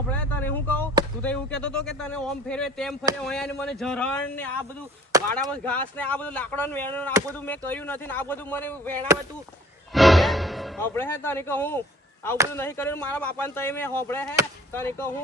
હોભળે તને હું કહું તું તો એવું કહેતો હતો કે તને ઓમ ફેરવે તેમ ફરે અહીંયા મને ઝરણ ને આ બધું વાડામાં ઘાસ ને આ બધું લાકડાનું વેણ આ બધું મેં કર્યું નથી ને આ બધું મને વેણાવે તું હોભળે હે તને કહું આવું બધું નહીં કર્યું મારા બાપાને તઈ મેં હોભળે હે તને કહું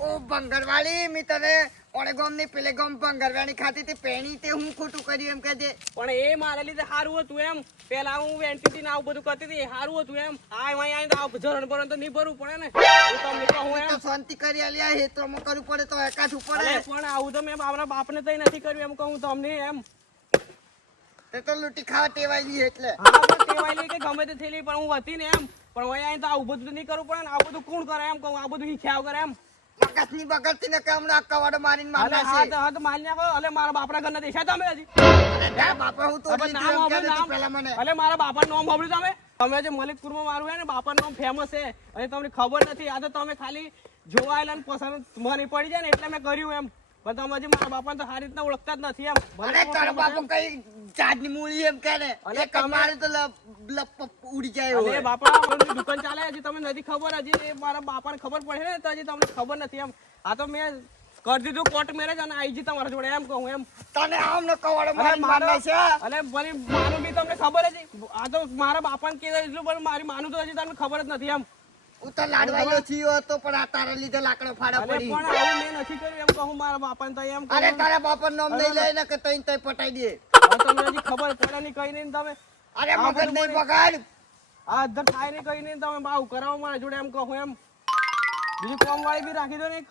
ઓ ભંગરવાળી મી તને ઓણે ગોમ ની પેલે ગોમ ભંગરવાળી ખાતી તે પેણી તે હું ખોટું કર્યું એમ કહેજે પણ એ મારા લીધે સારું હતું એમ પેલા હું વેન્ટી ને આવું બધું કરતી હતી સારું હતું એમ અહીંયા ઝરણ ભરણ તો નહીં ભરવું પડે ને હું તમને કહું એમ શાંતિ કરી આલ્યા હેતરમાં કરવું પડે તો એકાઠું પડે પણ આવું તો મેં મારા બાપને તઈ નથી કર્યું એમ કહું તમને એમ તે તો લૂટી ખાવા ટેવાયેલી એટલે હા ટેવાયેલી કે ગમે તે થયેલી પણ હું હતી ને એમ પણ અહીંયા તો આવું બધું નહીં કરવું પડે ને આ બધું કોણ કરે એમ કહું આ બધું હિખ્યાવ કરે એમ મગજની બગડતી ને કે હમણાં કવાડો મારીને મારના છે હા તો મારી નાખો અલે મારા બાપના ઘરના દેખા તમે હજી બાપા હું તો નામ પેલા મને અલે મારા બાપાનું નામ સાંભળ્યું તમે જે મલિકપુરમાં મારું હે ને બાપાનું નામ ફેમસ છે અને તમને ખબર નથી આ તો તમે ખાલી જોવાયેલા ને પસંદ મને પડી જાય ને એટલે મેં કર્યું એમ પણ તમે હજી મારા બાપાને તો સારી રીતના ઓળખતા જ નથી એમ અરે તારા બાપુ કઈ જાતની મૂળી એમ કે ને અલે તમારે તો ઉડી જાય અરે બાપા દુકાન ચાલે હજી તમને નથી ખબર હજી મારા બાપાને ખબર પડે ને તો હજી તમને ખબર નથી એમ આ તો મેં કરી દીધું કોર્ટ મેરેજ અને આઈ જી તમારા જોડે એમ કહું એમ તને આમને કવાડો મારી મારના છે અલે મારી માનું બી તમને ખબર જ આ તો મારા બાપાને કીધું એટલું પણ મારી માનું તો હજી તમને ખબર જ નથી એમ હું તો લાડવાયો થયો હતો પણ આ તારા લીધે લાકડો ફાડા પડી પણ આવું મેં નથી કર્યું એમ કહું મારા બાપાને તો એમ અરે તારા બાપાનું નામ નહીં લઈ ને કે તઈ તઈ પટાઈ દે તમને હજી ખબર પડે નહીં કઈ નહીં તમે અરે મગજ નહીં બગાડ આ અધર થાય નહીં કઈ નહીં તમે બાવ કરાવો મારા જોડે એમ કહું એમ બીજું કામ વાળી બી રાખી દો ને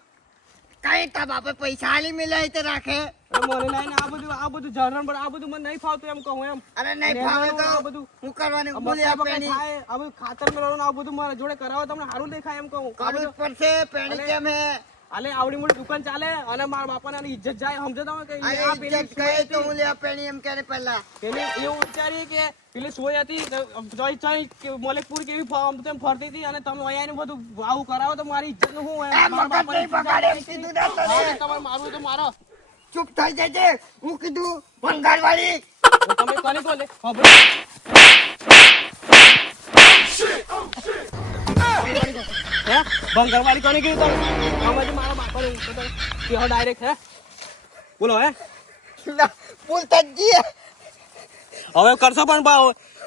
કઈ તા બાપે પૈસા આલી મિલાય તે રાખે મને લઈને આ બધું ઝરણ પર આ બધું મને નહીં ફાવતું એમ કહું એમ અરે નહીં ફાવે તો આ બધું હું કરવાની બોલી આપેની આ બધું ખાતર મેળવવાનું આ બધું મારા જોડે કરાવો તમને સારું દેખાય એમ કહું કરવું જ પડશે પેણી કેમ હે અલે આવડી મોટી દુકાન ચાલે અને મારા બાપાને ઇજ્જત જાય સમજો તમે કે આ પેલી કઈ તો હું લે પેણી એમ કરે પહેલા પેલી એવું વિચારી કે પેલી સોય હતી ચોઈ મલેકપુર કેવી ફરતી હતી અને તમે અહીંયા બધું આવું કરાવો તો મારી ઇજ્જત નું શું મગજ નહીં બગાડે એમ કીધું ના તને તમારે મારવું તો મારો ચૂપ થઈ જજે હું કીધું ભંગારવાળી તમે કોને બોલે ભંગારવાળી કોને કીધું તમે આમાં મારા બાપાને કહો ડાયરેક્ટ હે બોલો હે બોલતા જ હવે કરશો પણ ભાવ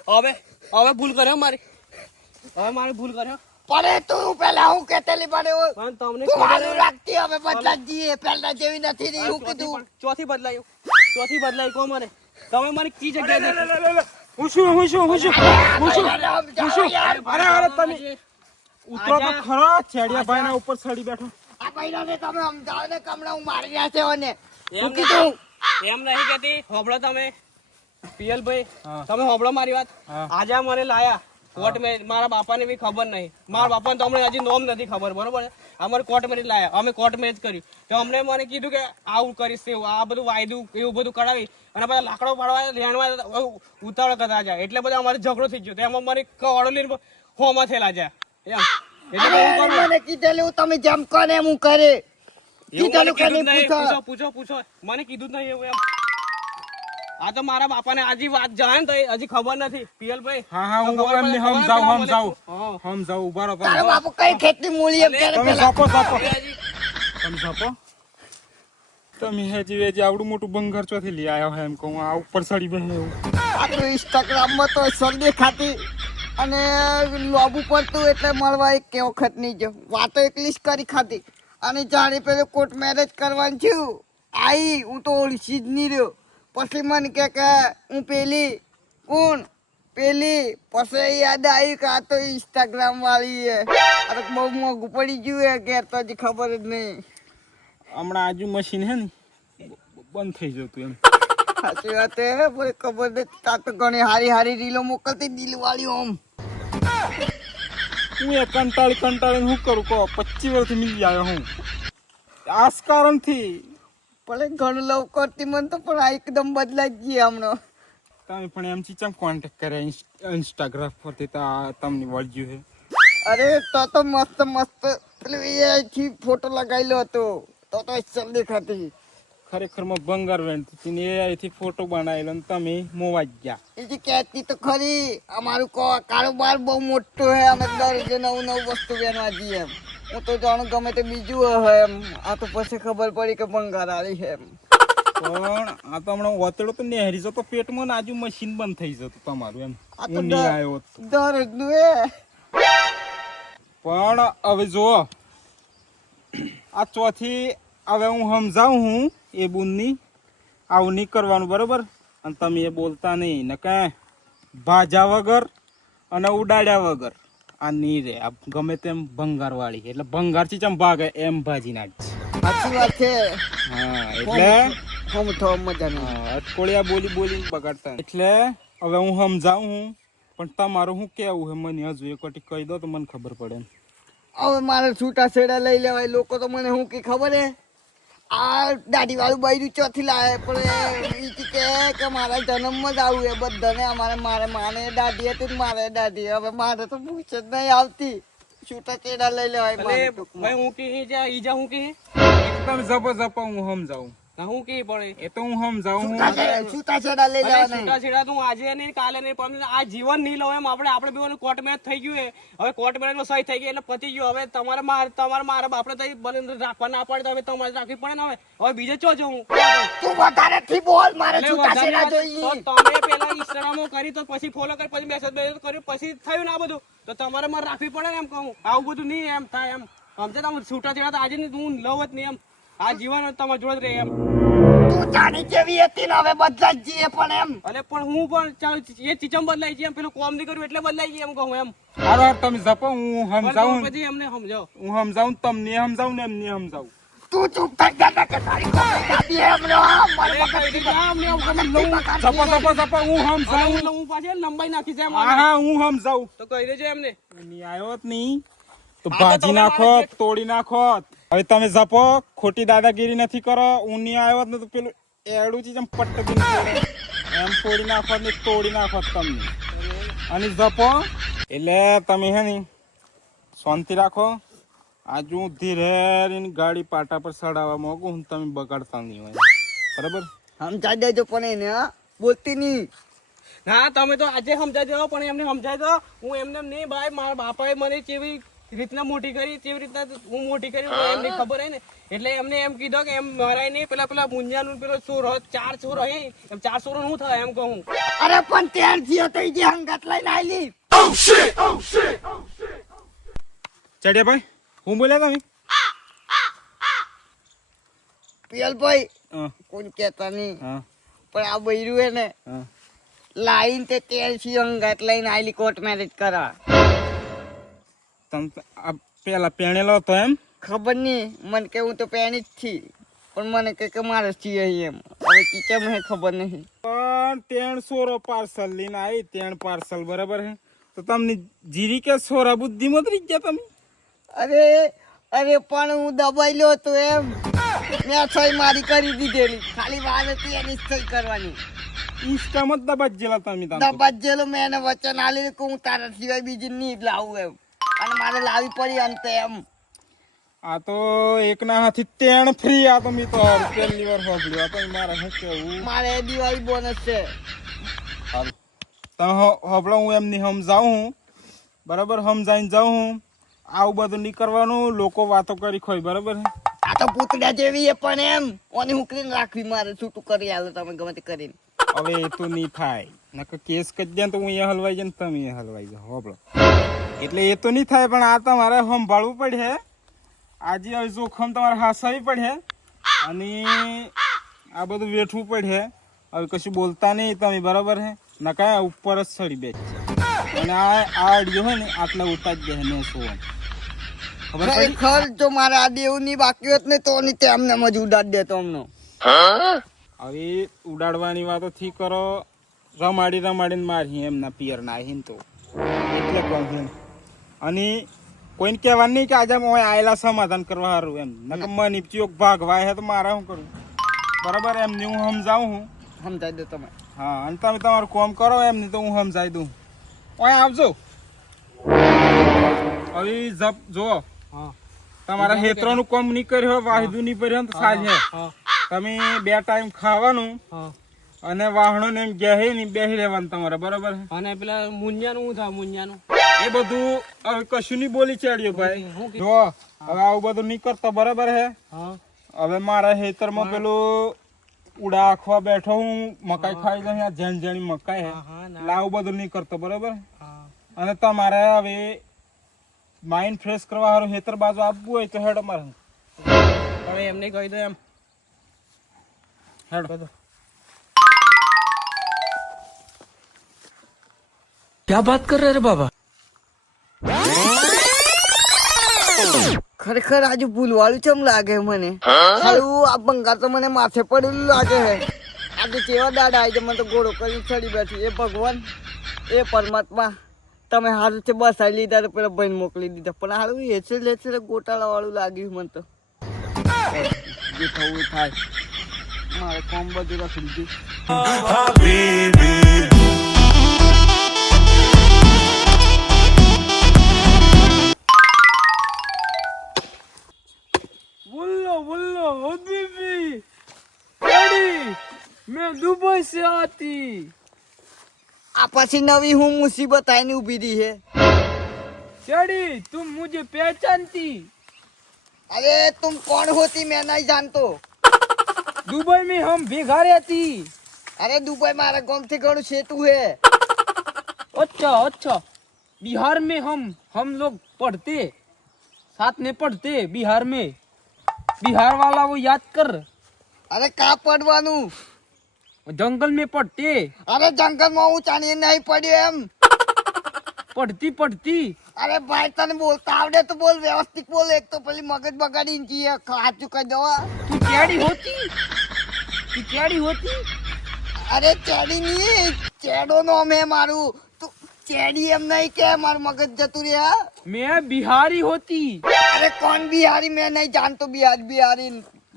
હવે ભૂલ કર્યો મારી ભૂલ કર્યો પડે તું પેલા હું કેતેલી પડે પણ તમને તું હાલું રાખતી હવે બદલા જઈએ પહેલા જેવી નથી રહી હું કીધું ચોથી બદલાઈ કો મને તમે મને કી જગ્યાએ હું છું અરે તમે ઉતરો તો ખરો છેડિયા ભાઈ ના ઉપર ચડી બેઠો આ ભાઈને તમે સમજાવો ને કમણા હું મારી રહ્યા છે ઓને હું કીધું એમ નહીં કેતી હોબળો તમે પિયલ ભાઈ તમે હોબળો મારી વાત આજે મને લાયા કોર્ટ મેરેજ મારા બાપાને બી ખબર નહીં મારા બાપાને તો અમને હજી નોમ નથી ખબર બરોબર અમારે કોર્ટ મેરેજ લાયા અમે કોર્ટ મેરેજ કર્યું તો અમને મને કીધું કે આવું કરીશ તેવું આ બધું વાયદું એવું બધું કરાવી અને બધા લાકડો પાડવા લેણવા ઉતાવળ કરતા જાય એટલે બધા અમારે ઝઘડો થઈ ગયો એમાં મને કવાડો લઈને હોમાં થયેલા જાય એમ મને કીધેલું તમે જેમ કહો ને એમ હું કરે કીધેલું કે પૂછો મને કીધું જ નહીં એવું એમ આ તો મારા બાપાને આજી વાત જાણ તો હજી ખબર નથી પિયલભાઈ હા હું એમને સમજાવ ઉભા રહો તારો બાપુ કઈ ખેતી મૂળી એમ કરે તમે સાપો તમે હેજી આવડું મોટું બંગર ચોથી લઈ આવ્યો હે એમ કહું આ ઉપર ચડી બે એવું આ તો ઇન્સ્ટાગ્રામમાં તો સર્દી ખાતી અને લોબુ પડતું એટલે મળવા એક કે વખત નહીં જો વાતો એકલી જ કરી ખાતી અને જાણે પેલો કોર્ટ મેરેજ કરવાનું થયું આઈ હું તો ઓળખી જ નહીં રહ્યો પછી મને કે હું પેલી કોણ પેલી પછી યાદ આવી કે આ તો ઇન્સ્ટાગ્રામ વાળી અરે બહુ મોંઘું પડી ગયું કે તો હજી ખબર જ નહીં હમણાં આજુ મશીન હે ને બંધ થઈ જતું એમ સાચી વાત હે પણ ખબર નથી તા તો ઘણી હારી રીલો મોકલતી દિલ વાળી ઓમ હું એ કંટાળીને શું કરું કહો 25 વર્ષથી મિલી આવ્યો હું આસ કારણથી ભલે ઘણું લવ કરતી મને તો પણ આ એકદમ બદલાઈ જ ગઈ હમણાં તમે પણ એમ ચીચમ કોન્ટેક્ટ કરે ઇન્સ્ટાગ્રામ પરથી તો તમને વળગ્યું હે અરે તો મસ્ત પેલું એ ફોટો લગાવેલો હતો તો ચલ દેખાતી ખરેખરમાં બંગાર વેન્ટ ને એથી ફોટો બનાવેલો ને તમે મોવા જ ગયા એ જે કહેતી તો ખરી અમારું કારોબાર બહુ મોટો હે અમે દર નવું વસ્તુ વેરવા જઈએ એમ હું તો જાણું ગમે તે બીજું હોય એમ. આ તો પછી ખબર પડી કે ભંગાર આવી છે એમ. પણ આ તો હમણાં ઓતડો તો નેહરી જતો પેટમાં ને આજુ મશીન બંધ થઈ જતું તમારું એમ. આ તો હું નહીં આવ્યો તો. દરરોજનું એ. પણ હવે જુઓ આ ચોથી હવે હું સમજાવું હું એ બુનની આવું નહીં કરવાનું બરોબર. અને તમે એ બોલતા નહીં ને કાંઈ ભાજા વગર અને ઉડાડ્યા વગર આ નહીં રે. આ ગમે તેમ ભંગાર વાળી એટલે ભંગારથી ચમ ભાગે એમ ભાજી નાખશે. સાચી વાત છે. હા એટલે હમ તો મજા નહીં. અટકોળિયા બોલી બોલી બગાડતા એટલે હવે હું સમજાવું હું પણ તમારું શું કેવું છે મને હજુ એક વટી કહી દો તો મને ખબર પડે. હવે મારે છૂટા છેડા લઈ લેવાય. લોકો તો મને શું કે ખબર હે આ દાઢી વાળું બૈરું ચોથી લાવે પણ એ કે મારા જન્મમાં જ આવું એ બધાને અમારે મારે માને દાઢી હતી ને મારે દાઢી. હવે મારે તો પૂછ જ નહીં આવતી. છૂટા છેડા લઈ લેવાય. એટલે મારે ભાઈ હું કી જા ઈજા હું કી તમે જપો જપો હું સમજાવું. હું કી પડે એ તો હું સમજાવું હું. છૂટા છેડા લઈ લેવા નહીં. છૂટા છેડા તું આજે નહીં કાલે નહીં પણ આ જીવન નહીં લઉં એમ. આપણે બેવાનું કોર્ટ મેરેજ થઈ ગયું છે. હવે કોર્ટ મેરેજ માં સહી થઈ ગઈ એટલે પતી ગયું. હવે તમારે મારા બાપડે તો બને રાખવા ના પડે તો હવે તમારે રાખવી પડે ને. હવે બીજે ચો છું હું. તું વધારે થી બોલ. મારે એટલે છૂટા વધારે છેડા તો જોઈએ. તમે પેલા ઇન્સ્ટાગ્રામો કરી તો પછી ફોલો કરી પછી મેસેજ કર્યો પછી થયું ને આ બધું તો તમારે મારે રાખવી પડે ને એમ કહું. આવું બધું નહીં એમ થાય એમ સમજે. તમે છૂટા છેડા તો આજે હું લઉં જ નહીં એમ. આ જીવન તમારે જોડે જ રહે એમ. તું જાણી કેવી હતી ને હવે બદલા જ જઈએ પણ એમ. અરે પણ હું પણ ચાલ એ ચીચમ બદલાઈ છે એમ. પેલું કોમ નહીં કર્યું એટલે બદલાઈ ગઈ એમ કહું એમ. હારો તમે જપો હું સમજાવું. પછી એમને સમજાવો. હું સમજાવું તમને સમજાવું ને એમને સમજાવું. તું ચૂપ થઈ જા કે તારી દાદી એમનો અરે કઈ રીતે આમ ને આમ તમે લઉં. જપો જપો જપો હું સમજાવું. હું પાછી લંબાઈ નાખી છે એમ. હા હા હું સમજાવું. તો કહી દેજો એમને. નહીં આવ્યો જ નહીં તો ભાજી નાખો તોડી નાખો. હવે તમે જપો ખોટી દાદાગીરી નથી કરો. હું નહીં આવ્યો ને તો પેલું એડું ચીજ પટ્ટ એમ તોડી નાખો ને તોડી નાખો તમને. અને જપો એટલે તમે હે ને શાંતિ રાખો. આજુ હું ધીરે ગાડી પાટા પર ચડાવવા માંગુ હું. તમે બગાડતા નહીં હોય બરાબર. સમજાઈ દેજો પણ એને બોલતી નહીં. ના તમે તો આજે સમજાઈ દો પણ એમને સમજાઈ દો. હું એમને નહીં ભાઈ મારા બાપાએ મને કેવી રીતના મોટી કરી કેવી રીતના હું મોટી કરી એમને ખબર હે ને એટલે એમને એમ કીધું કે એમ મરાય નહીં. પેલા મુંજાનું પેલો ચોર 4 ચોર હે એમ 4 ચોર શું થાય એમ કહું. અરે પણ ત્યાં થયો તો જે હંગાત લઈને આલી. ચડ્યા ભાઈ હું બોલ્યા તમે. પિયલભાઈ હા કોઈ કહેતા નહીં હા પણ આ બૈરું હે ને હા. લાઈન તે તેલ થી હંગાત લઈને આલી કોર્ટ મેરેજ કરા. તમે પેલા પહેણેલો હતો એમ. ખબર નહીં મને કે હું તો પેણી જ થી પણ મને કે મારે છીએ એમ. હવે ટીચર મને ખબર નહીં પણ 300 પાર્સલ લઈને આવી 3 પાર્સલ બરાબર હે તો તમને જીરી કે સોરા બુદ્ધિ મત રહી ગયા તમે. અરે પણ હું દબાઈ લ્યો તો એમ મેં સહી મારી કરી દીધેલી. ખાલી વાર હતી એની સહી કરવાની. ઇન્સ્ટામાં જ દબાજ જેલા તમે તાન તો. દબાઈ જેલો મેં એને વચન આલી કે હું તારા સિવાય બીજી નહીં લાવું એમ. અને મારે લાવી પડી અંતે એમ. આ તો એકના હાથી 3 ફ્રી. આ તો મી તો પહેલી વાર સાંભળ્યું. આ તો મારે શું કેવું. મારે દિવાળી બોનસ છે. હાલ તમે હોબળો હું એમની સમજાવું હું બરાબર. સમજાઈને જાઉં હું. આવું બધું નહીં કરવાનું. લોકો વાતો કરી ખોઈ બરાબર હે. આ તો પૂતળા જેવી છે પણ એમ ઓની હુકરીને રાખવી. મારે છૂટું કરી આલો તમે ગમે તે કરીને. હવે એ તો નહીં થાય. નકર કેસ કરી દે તો હું અહીંયા હલવાઈ જાય ને તમે અહીંયા હલવાઈ જાઓ હોબળો. એટલે એ તો નહીં થાય પણ આ તમારે સંભાળવું પડે. આજે હવે જોખમ તમારે હાસવી પડે અને આ બધું વેઠવું પડે. હવે કશું બોલતા નહીં તમે બરાબર હે. નકા ઉપર જ સડી બેઠ છે અને આ અડીયો હોય ને આટલા ઉતારી દે ને શું ખબર પડી. ખરેખર જો મારે આ દેવું નહીં બાકી હોત ને તો નહીં તેમને મજ ઉડાડી દેતો અમને. હવે ઉડાડવાની વાતો થી કરો. રમાડીને મારી એમના પિયર ના આવીને તો એટલે કહું છું. અને કોઈને કહેવાનું નહીં કે આજે હું આયેલા સમાધાન કરવા સારું એમ. નકર મને ચોક ભાગવાય હે તો મારે શું કરવું બરાબર. એમને હું સમજાવું હું. સમજાઈ દો તમે. હા અને તમે તમારું કામ કરો એમને તો હું સમજાવી દઉં. ઓય આવજો. હવે જપ જો તમારા હેત્રોનું કામ નહીં કર્યું હોય વાહિદું નહીં કર્યું તો સાંજે તમે 2 ટાઈમ ખાવાનું અને વાહણો ને એમ ગેહે ને બેહી રહેવાનું તમારે બરાબર. અને પેલા મુંજાનું શું થાય મુંજાનું એ બધું હવે કશું નહીં બોલી ચાડ્યો ભાઈ. હું કે- જો હવે આવું બધું નહીં કરતો, બરાબર હે? હા હવે મારા ખેતરમાં પેલું ઉડા આખવા બેઠો હું, મકાઈ ખાઈ લઉં, આ જેન જેની મકાઈ હે. હા, હા, ના. એટલે આવું બધું નહીં કરતો, બરાબર? હા અને તમારે હવે માઇન્ડ ફ્રેશ કરવા હારું ખેતર બાજુ આપવું હોય તો હેડો મારે. તમે એમને કહી દો એમ હેડો. क्या बात कर रहे रे बाबा? ખરેખર આજે ભૂલવાળું ચમ લાગે મને. હાલું આ બંગા તો મને માથે પડેલું લાગે હે. આજે કેવા દાડા આવી જાય, મને તો ઘોડો કરી ચડી બેઠી. એ ભગવાન, એ પરમાત્મા, તમે હારું છે બસાઈ લીધા તો પેલા ભાઈને મોકલી દીધા. પણ હાલું હેચે ગોટાળા વાળું લાગ્યું મને તો. જે થવું એ થાય, મારે કોમ બધું રખડી ગયું. बोलो बोलो हबीबी, डैडी मैं दुबई से आती. આ પછી નવી હું મુસીબત આઈને ઊભી રહી હે. डैडी तुम मुझे पहचानती? अरे तुम कौन होती मैं नहीं जानतो. दुबई में हम बेघर रहती. अरे दुबई मारा गांव से घणું सेतु है. अच्छा अच्छा, बिहार में हम लोग पढ़ते, साथ में पढ़ते बिहार में. बिहार वाला वो याद कर, अरे का પડવાનું. जंगल में पढ़ते. अरे जंगल में હું ચાની નહીં પડ્યો એમ. पढ़ती पढ़ती. अरे भाई तने बोलता आवड़े तो बोल, व्यवस्थित बोल. एक तो पहली मगज बगाड़ी इनकी है, खाचू कर दवा. तू कैडी होती? तू कैडी होती? अरे चेडी नहीं, चेडो नाम है मारू. तू चेडी एम नहीं के मार मगज जतू रे. मैं बिहारी होती. अरे कौन बिहारी, मैं नहीं जानतो बिहारी.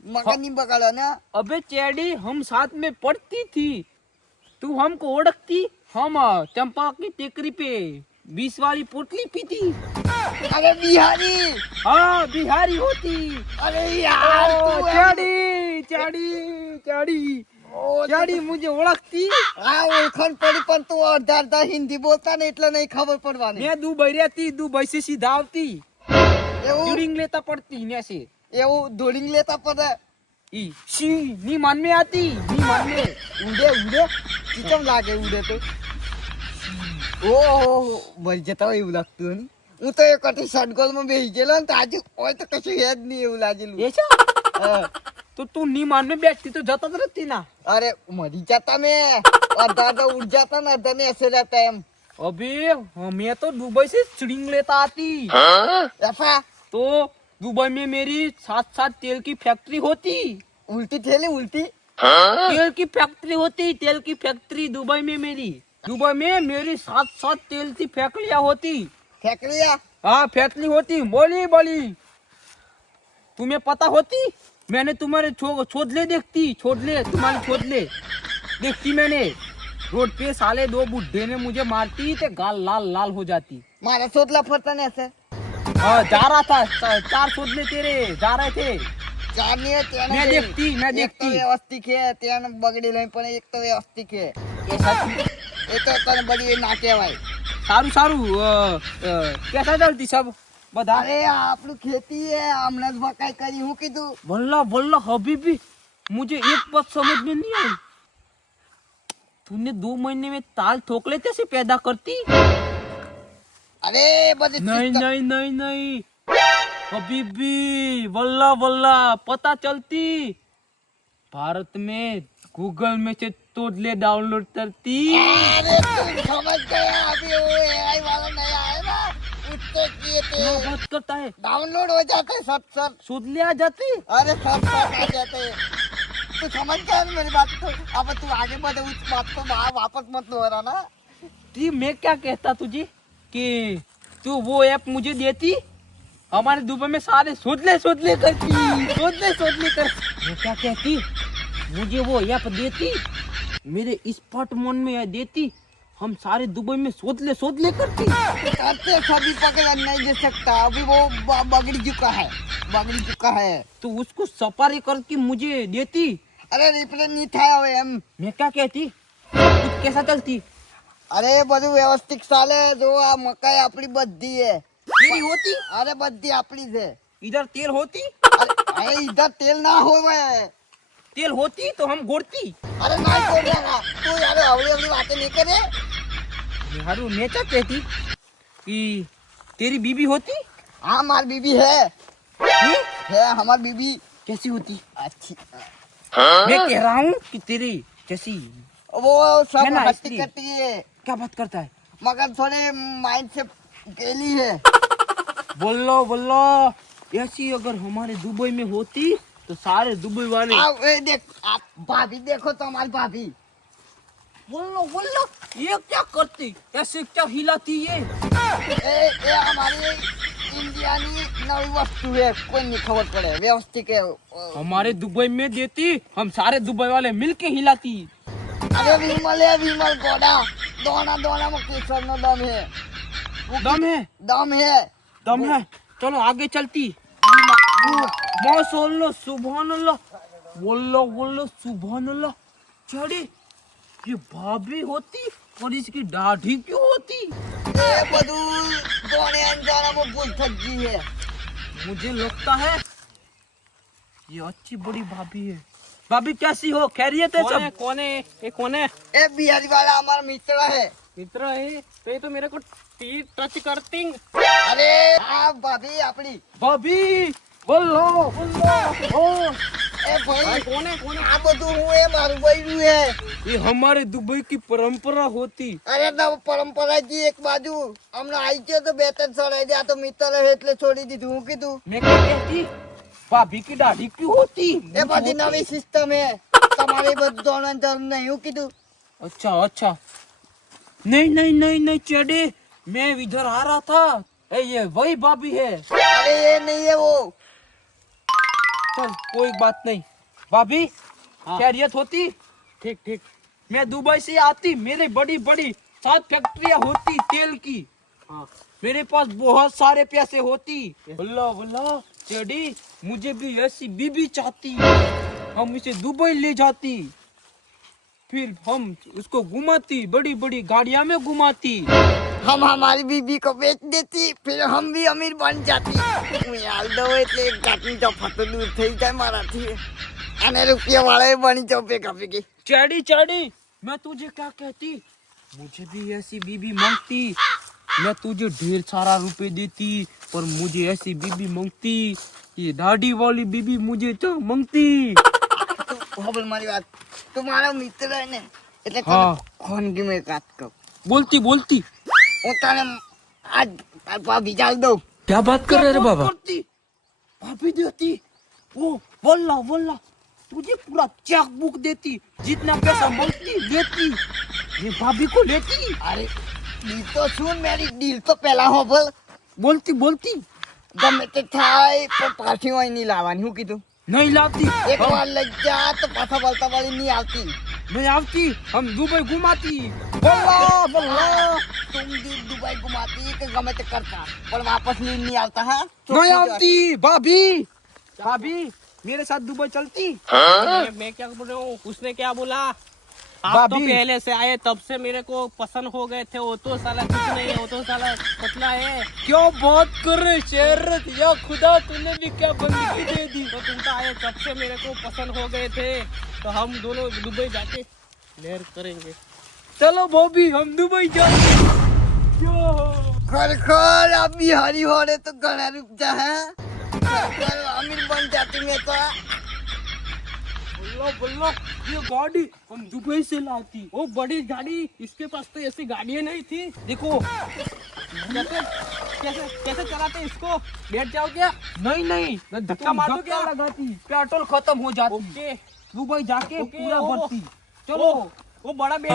मगज नहीं बगाड़ो ना. अबे चैडी हम साथ में पढ़ती थी, तू हमको ओढ़कती. हम चंपा की टेकरी पे 20 वाली पोटली पीती. अरे बिहारी. हाँ बिहारी होती. अरे यार तू चैडी चैडी चैडी चैडी मुझे ओळखती. આ ઓળખાણ પડી પણ તું અડધા અડધા હિન્દી બોલતા ને એટલે નહીં ખબર પડવાની. मैं दुबई रहती, दुबई से सीधा आवती, એવું ड्यूरिंग लेता पड़ती यहाँ से. એવું ધોળીને લેતા પડે. ई शी नीमान में आती, नीमान में. ઉડે ઉડે ચીચમ લાગે ઉડે તો. ઓહો મરી જતા હોય એવું લાગતું હોય ને. હું તો એક વખત સટગોલમાં બેસી ગયેલો ને તો આજે હોય તો કશું હે જ નહીં એવું લાગેલું. ऐसा હા. तो तू नीमान में बैठती तो जाता तो रहती ना. અરે મરી જતા મેં. અડધા અડધા ઉડ जाता ને અડધા ને ऐसे रहता એમ. अबे मैं तो दुबई से स्ट्रिंग लेता आती. એફા तो दुबई में मेरी 7 तेल की फैक्ट्री होती. ઉલટી થયેલી ઉલટી. तेल की फैक्ट्री होती, तेल की फैक्ट्री दुबई में मेरी. दुबई में मेरी 7 तेल की फैक्ट्रियाँ होती. ફેકલિયા. हाँ फैक्ट्री होती. बोली बोली तुम्हें पता होती? मैंने तुम्हारे छोदले देखती, छोदले तुम्हारे छोदले देखती मैंने. रोड पे साले 2 बुड्ढे ने मुझे मारती थे, गाल लाल लाल हो जाती. મારા સોટલા ફરતા ને હશે. हाँ जा रहा था, 4 छोदले तेरे जा रहे थे. ચારની તેને मैं લઈ. देखती, मैं એક તો देखती. વ્યવસ્થિત છે તેને બગડી લઈ પણ એક તો વ્યવસ્થિત છે. એ તો તને બધી ના કહેવાય. सारू सारू कैसा चलती सब बता. અરે આ આપણું ખેતી है હમણાં જ મકાઈ કરી. હું કીધું बल्ला बल्ला हबीबी, मुझे एक बात समझ में नहीं आई. तूने 2 महीने में ताल ठोकले कैसे पैदा करती? અરે બધી नहीं system- नहीं नहीं नहीं हबीबी, बल्ला बल्ला पता चलती. भारत में गूगल में से तोड़ले डाउनलोड करती. अरे तुम समझ गया. अभी वो AI वाला नया है ना, उससे किए थे. क्या बात करता है? डाउनलोड हो जाते सब. सूद ले आ जाती. अरे सब आ जाते. तू समझ गया ना मेरी बात को. अब तू आगे बढ़े उस बात को वापस मत दोहराना. थी मैं क्या कहता तुझे कि तू वो ऐप मुझे देती, हमारे दुबई में सारे सोदले करती. मैं क्या कहती, मुझे वो ऐप देती, मेरे स्मार्टफोन में देती, हम सारे दुबई में सोदले करती. करते सभी पकड़ नहीं दे सकता. अभी वो बगड़ चुका है. तो उसको सफारी करके मुझे देती. अरे रिप्ले नहीं था હવે એમ. मैं क्या कहती, कुछ कैसा चलती. અરે બધું વ્યવસ્થિત ચાલે. જો આ મકાઈ આપણી બધી है. तेरी होती અરે બધી આપણી છે. इधर तेल होती અરે ઇધર તેલ ના હોય. तेल होती तो हम गोड़ती અરે ના કોડ્યા તું યાર અવળી અવળી વાતે નહીં કરે. हारू मैं क्या कहती कि तेरी बीबी होती हाँ हमारी बीबी है हमारी बीबी कैसी होती अच्छी. मैं कह रहा हूँ कि तेरी जैसी वो सब है ना, मस्ती इसलिए। करती है क्या बात करता है मगर थोड़े माइंड से गेली है. बोलो ऐसी अगर हमारे दुबई में होती तो सारे दुबई वाले आओ ये देख आप भाभी देखो तो हमारी भाभी. बोलो ये क्या करती ऐसे क्या हिलाती ये ये हमारी इंडिया ની નવી વસ્તુ है કોઈ नहीं खबर पड़े व्यवस्थित है. हमारे दुबई में देती हम सारे दुबई वाले मिलके हिलाती अरे विमल गोड़ा दोना दोना में केसर नो दम है. दम है दम है चलो आगे चलती माशाअल्लाह सुभान अल्लाह बोलो सुभान अल्लाह चढ़ी ये भाभी होती और इसकी दाढ़ी क्यों होती ये बदू दोने अंजाना में भूल थकी है. मुझे लगता है ये अच्छी बड़ी भाभी है भाभी कैसी हो खैरियत है सब कौन है ए बिहारी वाला हमारा मित्र है. मित्र है तो ये तो मेरे को टच करती. अरे हाँ भाभी अपनी. भाभी बोलो ओ ए भाई कौन है આ બધું હું એ મારું બૈરું है. ये हमारे दुबई की परंपरा होती અરે ના પરંપરા જી એક બાજુ હમણાં આવી ગયો તો બે ત્રણ સળાઈ જાય તો મિત્ર है એટલે છોડી દીધું. હું કીધું मैं क्या कहती भाभी की दाढ़ी क्यों होती એ બધી નવી સિસ્ટમ है તમારે એ બધું જાણવાની જરૂર નહીં. હું કીધું अच्छा नहीं चढ़े मैं इधर आ रहा था ये वही भाभी है अरे ये नहीं है वो. चल कोई बात नहीं भाभी खैरियत होती ठीक मैं दुबई से आती मेरे बड़ी 7 फैक्ट्रियां होती तेल की हाँ मेरे पास बहुत सारे पैसे होती बोला चढ़ी मुझे भी ऐसी बीबी चाहती हम इसे दुबई ले जाती फिर हम उसको घुमाती बड़ी गाड़ियां में घुमाती हम हमारी बीबी को बेच देती फिर हम भी अमीर बन जाती. હું યાદ દઉં એટલે એક ગાંઠની ચોફાતો દૂર થઈ જાય મારાથી અને રૂપિયા વાળા બની જાવ ભેગા ભેગી. चढ़ी मैं तुझे क्या कहती मुझे भी ऐसी बीबी मांगती मैं तुझे ढेर सारा रुपए देती पर मुझे ऐसी बीबी मांगती ये दाढ़ी वाली बीबी मुझे तो मांगती ખબર મારી વાત તું મારો મિત્ર है ને એટલે હા. ખાનગી में एक बात कहूं. बोलती હું તને આજ તાર ભાભી જાળ દઉં. क्या बात कर रहे बाबा भाभी देती वो बोला तुझे पूरा चेक बुक देती जितना पैसा मांगती देती ये भाभी को लेती અરે ડીલ તો સુન મેરી ડીલ તો પહેલા હોભળ. बोलती ગમે તે થાય પણ પાછી હોય નહીં લાવવાની. હું કીધું नहीं लाती એક વાર લઈ જા તો પાછા વળતા વાળી નહીં આવતી. नहीं आवती हम दुबई घुमाती બોલો तुम भी दुबई घुमाती કે ગમે તે કરતા પણ વાપસ નહીં આવતા. હા नहीं आवती भाभी मेरे साथ दुबई चलती मैं क्या बोल रहा हूँ उसने क्या बोला आप तो भाभी। पहले से आए तब से मेरे को पसंद हो गए थे वो तो साला कुछ नहीं है वो तो साला पतला है क्या बात कर रहे शहरत या खुदा तूने भी क्या बंदगी दे दी तो तुम तो आए तब से मेरे को पसंद हो गए थे तो हम दोनों दुबई जाके लहर करेंगे. चलो भाभी हम दुबई जाएंगे ખરેખર આ બિહારી હોડે તો ઘણા રૂપિયા હે. ખરેખર અમીર બન જાતી મેં તો. बोलो ये गाड़ी हम दुबई से लाती वो बड़ी गाड़ी इसके पास तो ऐसी गाड़ियाँ नहीं थी. देखो कैसे चलाते इसको बैठ जाओ क्या. नहीं धक्का मारो क्या? लगाती पेट्रोल खत्म हो जाती ओके दुबई जाके ओके, पूरा ओ, भरती चलो वो बड़ा बैठ